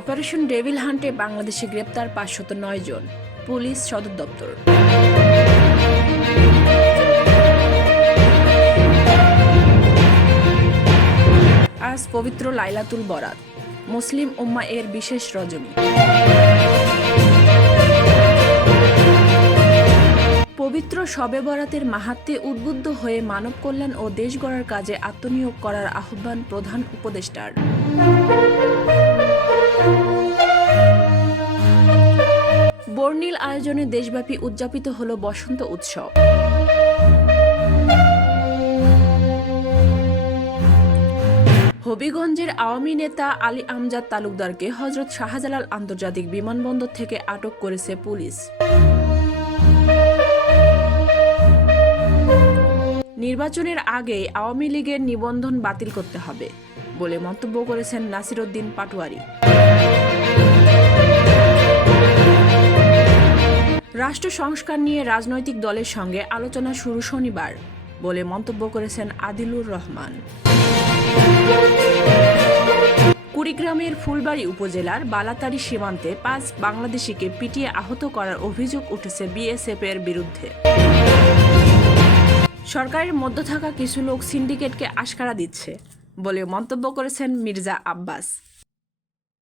Operation devil হান্টে বাংলাদেশে গ্রেপ্তার 509 জন, police সদর দপ্তর। আজ পবিত্র লাইলাতুল বরাত, মুসলিম উম্মাহ এর বিশেষ রজনী। পবিত্র শবে বরাতের মাহাত্ম্যে উদ্বুদ্ধ হয়ে মানব কল্যাণ ও দেশ গড়ার কাজে আত্মনিয়োগ করার আহ্বান প্রধান উপদেষ্টার। বর্ণিল আয়োজনে দেশব্যাপী উদযাপিত হল বসন্ত উৎসব। হবিগঞ্জের আওয়ামী নেতা আলী আমজাদ তালুকদারকে হযরত শাহজালাল আন্তর্জাতিক বিমানবন্দর থেকে আটক করেছে পুলিশ। নির্বাচনের আগে আওয়ামী লীগের নিবন্ধন বাতিল করতে হবে বলে মন্তব্য করেছেন নাসির উদ্দিন পাটোয়ারি। রাষ্ট্র সংস্কার নিয়ে রাজনৈতিক দলের সঙ্গে আলোচনা শুরু শনিবার বলে মন্তব্য করেছেন আদিলুর রহমান। কুড়িগ্রামের ফুলবাড়ী উপজেলার বালাতাড়ি সীমান্তে 5 বাংলাদেশিকে পিটিয়ে আহত করার অভিযোগ উঠেছে বিএসএফ এর বিরুদ্ধে। সরকারের মধ্যে থাকা কিছু লোক সিন্ডিকেটকে আশকারা দিচ্ছে বলে মন্তব্য করেছেন মির্জা আব্বাস।